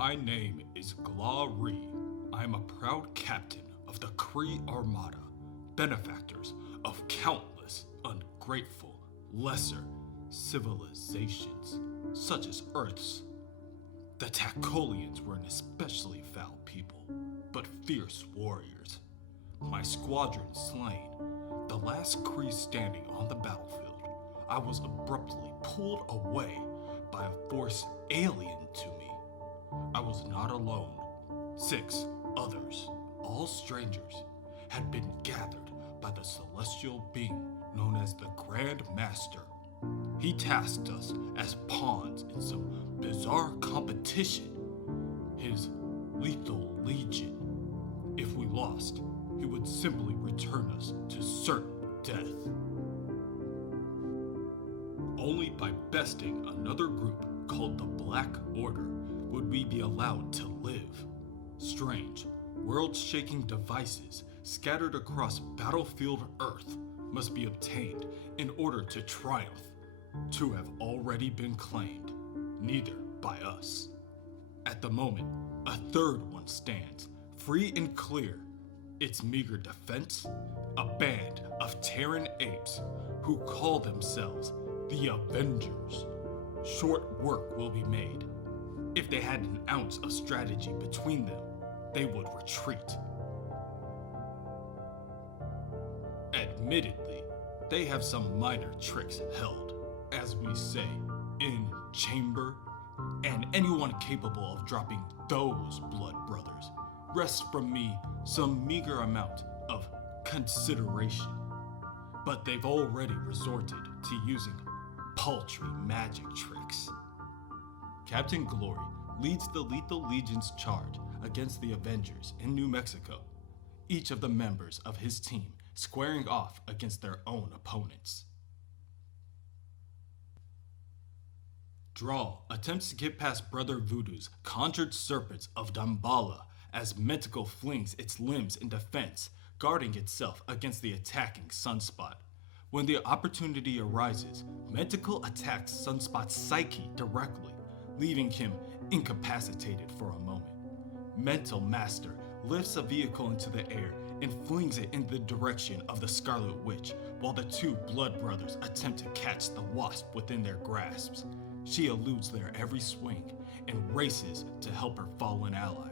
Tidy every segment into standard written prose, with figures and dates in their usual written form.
My name is Valarie. I am a proud captain of the Kree Armada, benefactors of countless ungrateful, lesser civilizations, such as Earth's. The Tacolians were an especially foul people, but fierce warriors. My squadron slain, the last Kree standing on the battlefield, I was abruptly pulled away by a force alien to me. I was not alone. 6 others, all strangers, had been gathered by the celestial being known as the Grand Master. He tasked us as pawns in some bizarre competition, his Lethal Legion. If we lost, he would simply return us to certain death. Only by besting another group called the Black Order would we be allowed to live. Strange, world-shaking devices scattered across battlefield Earth must be obtained in order to triumph. 2 have already been claimed, neither by us. At the moment, a 3rd one stands, free and clear. Its meager defense? A band of Terran apes who call themselves the Avengers. Short work will be made. If they had an ounce of strategy between them, they would retreat. Admittedly, they have some minor tricks held, as we say, in chamber, and anyone capable of dropping those blood brothers rests from me some meager amount of consideration. But they've already resorted to using paltry magic tricks. Captain Glory leads the Lethal Legion's charge against the Avengers in New Mexico, each of the members of his team squaring off against their own opponents. Draw attempts to get past Brother Voodoo's conjured serpents of Damballa as Menticle flings its limbs in defense, guarding itself against the attacking Sunspot. When the opportunity arises, Menticle attacks Sunspot's psyche directly, leaving him incapacitated for a moment. Mental Master lifts a vehicle into the air and flings it in the direction of the Scarlet Witch, while the 2 blood brothers attempt to catch the wasp within their grasps. She eludes their every swing and races to help her fallen ally.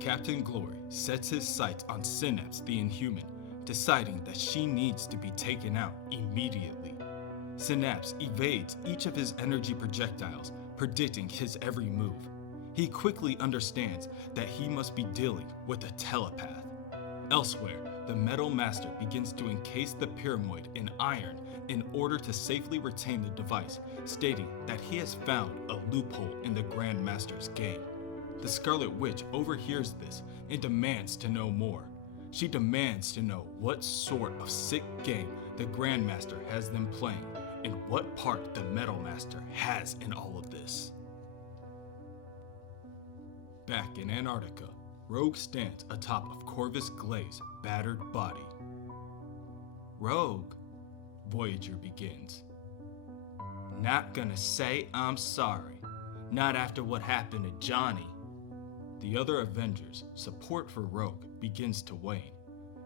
Captain Glory sets his sights on Synapse the Inhuman, deciding that she needs to be taken out immediately. Synapse evades each of his energy projectiles, predicting his every move. He quickly understands that he must be dealing with a telepath. Elsewhere, the Metal Master begins to encase the Pyramid in iron in order to safely retain the device, stating that he has found a loophole in the Grand Master's game. The Scarlet Witch overhears this and demands to know more. She demands to know what sort of sick game the Grand Master has them playing and what part the Metal Master has in all of this. Back in Antarctica, Rogue stands atop of Corvus Glaive's battered body. Rogue, Voyager begins. Not gonna say I'm sorry. Not after what happened to Johnny. The other Avengers' support for Rogue begins to wane,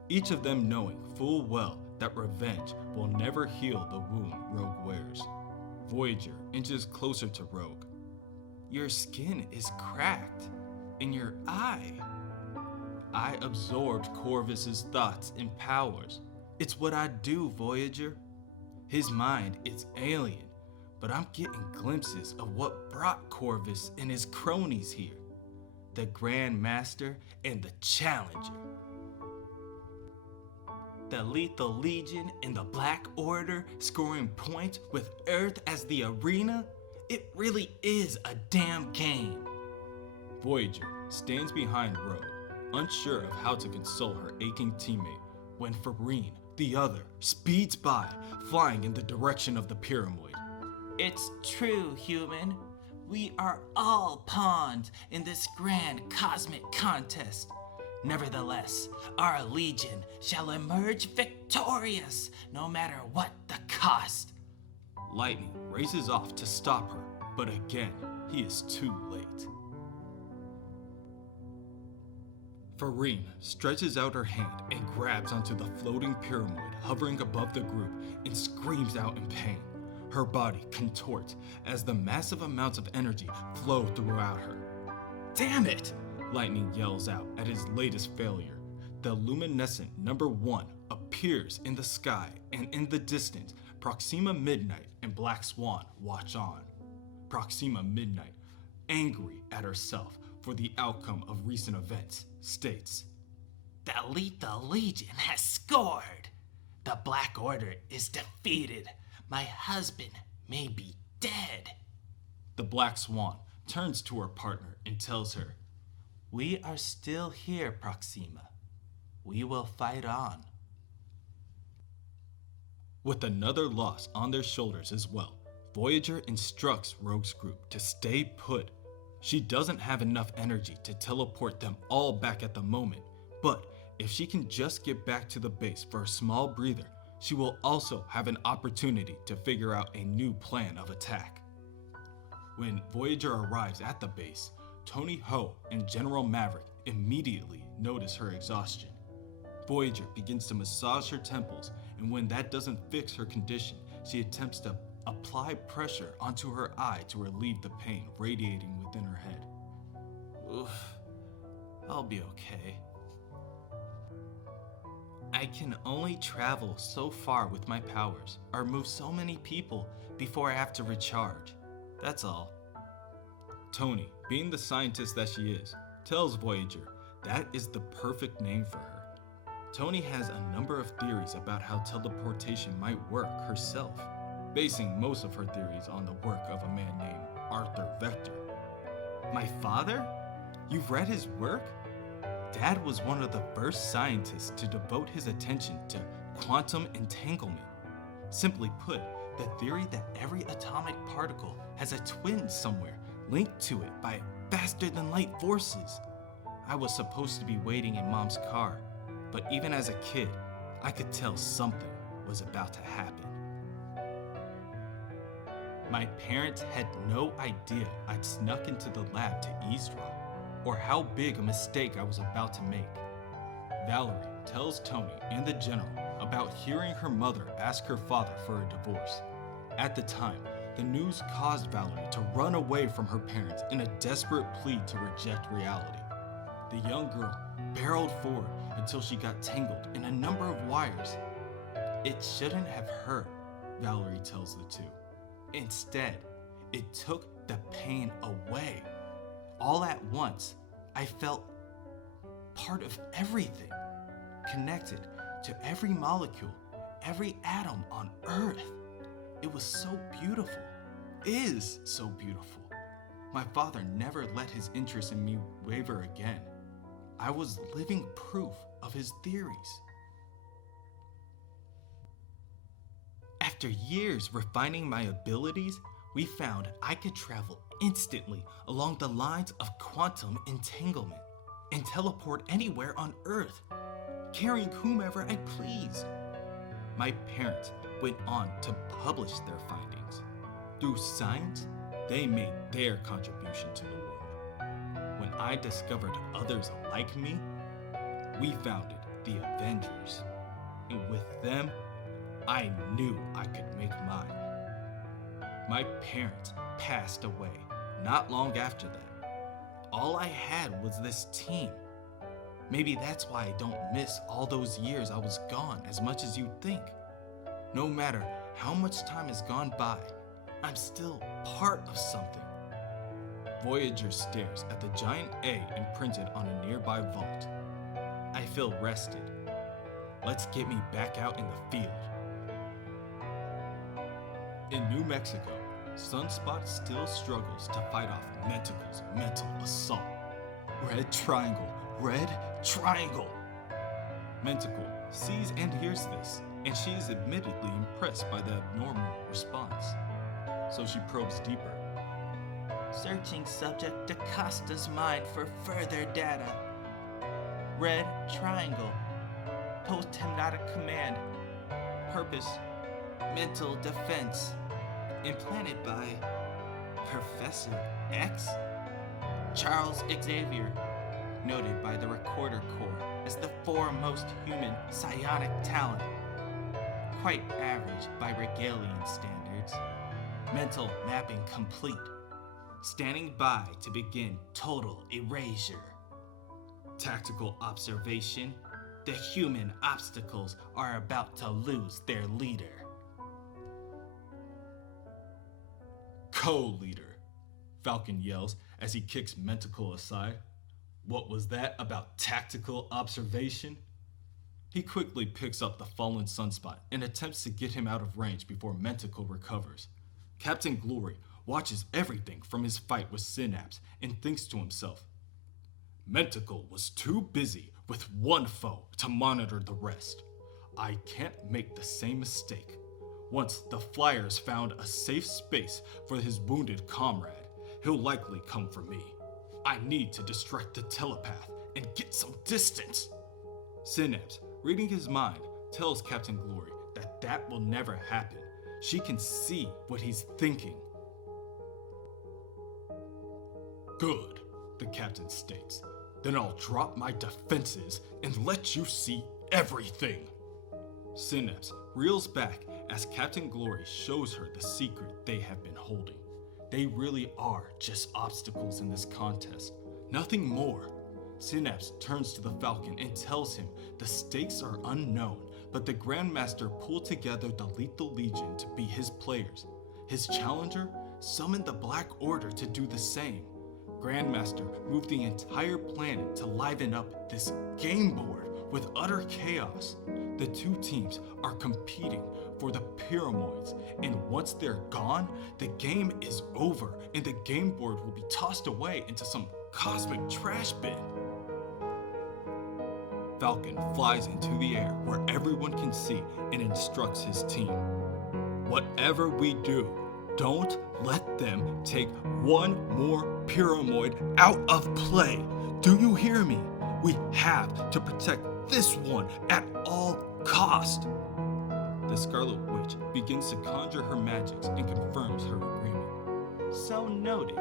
each of them knowing full well that revenge will never heal the wound Rogue wears. Voyager inches closer to Rogue. Your skin is cracked. In your eye. I absorbed Corvus's thoughts and powers. It's what I do, Voyager. His mind is alien, but I'm getting glimpses of what brought Corvus and his cronies here. The Grand Master and the Challenger. The Lethal Legion and the Black Order scoring points with Earth as the arena? It really is a damn game. Voyager stands behind Rogue, unsure of how to console her aching teammate, when Farine, the other, speeds by, flying in the direction of the Pyramid. It's true, human. We are all pawns in this grand cosmic contest. Nevertheless, our legion shall emerge victorious, no matter what the cost. Lightning races off to stop her, But again, he is too late. Farine stretches out her hand and grabs onto the floating pyramid hovering above the group and screams out in pain. Her body contorts as the massive amounts of energy flow throughout her. Damn it! Lightning yells out at his latest failure. The luminescent number 1 appears in the sky, and in the distance, Proxima Midnight and Black Swan watch on. Proxima Midnight, angry at herself for the outcome of recent events, states, "The Lethal Legion has scored. The Black Order is defeated. My husband may be dead." The Black Swan turns to her partner and tells her, "We are still here, Proxima. We will fight on." With another loss on their shoulders as well, Voyager instructs Rogue's group to stay put. She doesn't have enough energy to teleport them all back at the moment, but if she can just get back to the base for a small breather, she will also have an opportunity to figure out a new plan of attack. When Voyager arrives at the base, Tony Ho and General Maverick immediately notice her exhaustion. Voyager begins to massage her temples, and when that doesn't fix her condition, she attempts to apply pressure onto her eye to relieve the pain radiating within her head. Oof, I'll be okay. I can only travel so far with my powers, or move so many people before I have to recharge. That's all. Tony, being the scientist that she is, tells Voyager that is the perfect name for her. Tony has a number of theories about how teleportation might work herself, basing most of her theories on the work of a man named Arthur Vector. My father? You've read his work? Dad was one of the first scientists to devote his attention to quantum entanglement. Simply put, the theory that every atomic particle has a twin somewhere linked to it by faster-than-light forces. I was supposed to be waiting in Mom's car, but even as a kid, I could tell something was about to happen. My parents had no idea I'd snuck into the lab to eavesdrop, or how big a mistake I was about to make. Valarie tells Tony and the General about hearing her mother ask her father for a divorce. At the time, the news caused Valarie to run away from her parents in a desperate plea to reject reality. The young girl barreled forward until she got tangled in a number of wires. It shouldn't have hurt, Valarie tells the two. Instead, it took the pain away. All at once, I felt part of everything, connected to every molecule, every atom on Earth. It was so beautiful, is so beautiful. My father never let his interest in me waver again. I was living proof of his theories. After years refining my abilities, we found I could travel instantly along the lines of quantum entanglement and teleport anywhere on Earth, carrying whomever I please. My parents went on to publish their findings. Through science, they made their contribution to the world. When I discovered others like me, we founded the Avengers. And with them, I knew I could make mine. My parents passed away not long after that. All I had was this team. Maybe that's why I don't miss all those years I was gone as much as you'd think. No matter how much time has gone by, I'm still part of something. Voyager stares at the giant A imprinted on a nearby vault. I feel rested. Let's get me back out in the field. In New Mexico, Sunspot still struggles to fight off Mentacle's mental assault. Red triangle, red triangle. Mentacle sees and hears this, and she is admittedly impressed by the abnormal response. So she probes deeper. Searching subject DaCosta's mind for further data. Red triangle. Post-hypnotic command. Purpose. Mental defense. Implanted by Professor X? Charles Xavier, noted by the Recorder Corps as the foremost human psionic talent. Quite average by Regalian standards. Mental mapping complete. Standing by to begin total erasure. Tactical observation. The human obstacles are about to lose their leader. Co-leader, Falcon yells as he kicks Mentacle aside. What was that about tactical observation? He quickly picks up the fallen Sunspot and attempts to get him out of range before Mentacle recovers. Captain Glory watches everything from his fight with Synapse and thinks to himself, Mentacle was too busy with one foe to monitor the rest. I can't make the same mistake. Once the Flyers found a safe space for his wounded comrade, he'll likely come for me. I need to distract the telepath and get some distance. Synapse, reading his mind, tells Captain Glory that will never happen. She can see what he's thinking. Good, the captain states. Then I'll drop my defenses and let you see everything. Synapse reels back as Captain Glory shows her the secret they have been holding. They really are just obstacles in this contest, nothing more. Synapse turns to the Falcon and tells him the stakes are unknown, but the Grandmaster pulled together the Lethal Legion to be his players. His challenger summoned the Black Order to do the same. Grandmaster moved the entire planet to liven up this game board with utter chaos. The two teams are competing for the Pyramids, and once they're gone, the game is over and the game board will be tossed away into some cosmic trash bin. Falcon flies into the air where everyone can see and instructs his team. Whatever we do, don't let them take one more Pyramid out of play. Do you hear me? We have to protect this one at all cost. The Scarlet Witch begins to conjure her magics and confirms her agreement. So noted.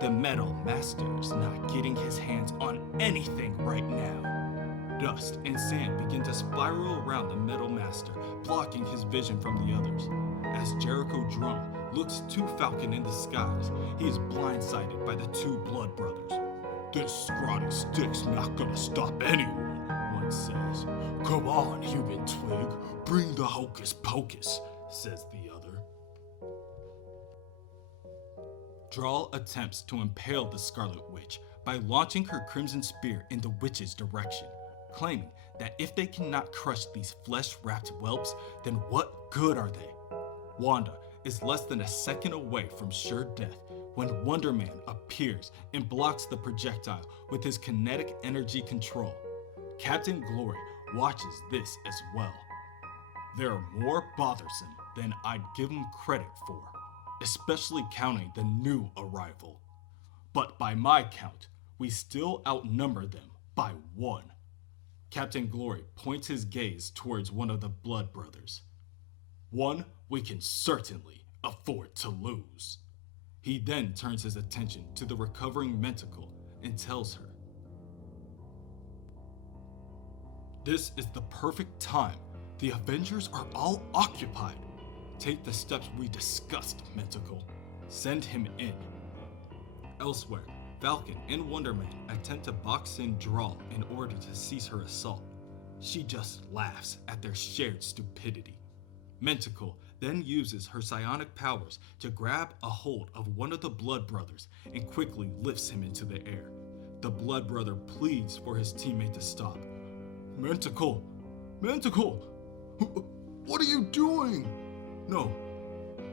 The Metal Master's not getting his hands on anything right now. Dust and sand begin to spiral around the Metal Master, blocking his vision from the others. As Jericho Drum looks to Falcon in the skies, he is blindsided by the two Blood Brothers. This scrawny stick's not gonna stop anyone, one says. Come on, human twig, bring the hocus pocus, says the other. Drawl attempts to impale the Scarlet Witch by launching her Crimson Spear in the witch's direction, claiming that if they cannot crush these flesh-wrapped whelps, then what good are they? Wanda is less than a second away from sure death when Wonder Man appears and blocks the projectile with his kinetic energy control. Captain Glory watches this as well. They're more bothersome than I'd give them credit for, especially counting the new arrival. But by my count, we still outnumber them by one. Captain Glory points his gaze towards one of the Blood Brothers. One we can certainly afford to lose. He then turns his attention to the recovering Mentacle and tells her, this is the perfect time. The Avengers are all occupied. Take the steps we discussed, Mentacle. Send him in. Elsewhere, Falcon and Wonder Man attempt to box in Drawl in order to cease her assault. She just laughs at their shared stupidity. Mentacle then uses her psionic powers to grab a hold of one of the Blood Brothers and quickly lifts him into the air. The Blood Brother pleads for his teammate to stop. Mentacle! Mentacle! What are you doing? No.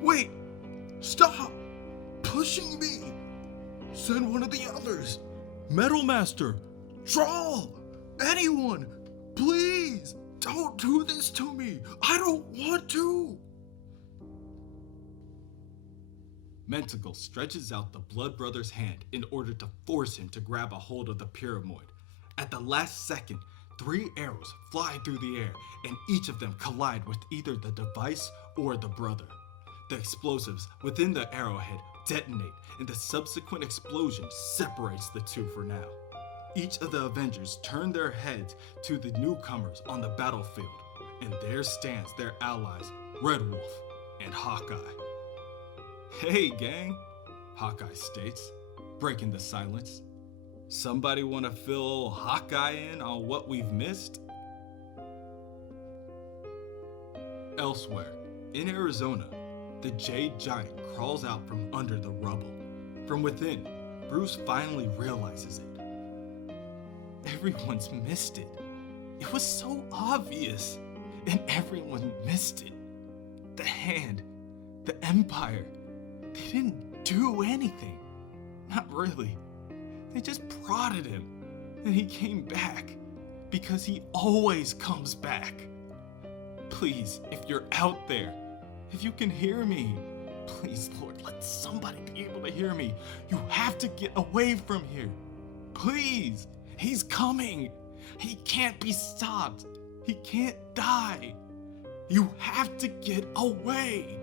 Wait! Stop! Pushing me! Send one of the others! Metal Master! Drawl! Anyone! Please! Don't do this to me! I don't want to! Mentacle stretches out the Blood Brother's hand in order to force him to grab a hold of the Pyramid. At the last second, 3 arrows fly through the air, and each of them collide with either the device or the brother. The explosives within the arrowhead detonate, and the subsequent explosion separates the two for now. Each of the Avengers turn their heads to the newcomers on the battlefield, and there stands their allies, Red Wolf and Hawkeye. "Hey, gang," Hawkeye states, breaking the silence. "Somebody want to fill Hawkeye in on what we've missed?" Elsewhere, in Arizona, the Jade Giant crawls out from under the rubble. From within, Bruce finally realizes it. Everyone's missed it. It was so obvious, and everyone missed it. The Hand, the Empire, they didn't do anything. Not really. They just prodded him, and he came back, because he always comes back. Please, if you're out there, if you can hear me, please, Lord, let somebody be able to hear me. You have to get away from here. Please, he's coming. He can't be stopped. He can't die. You have to get away.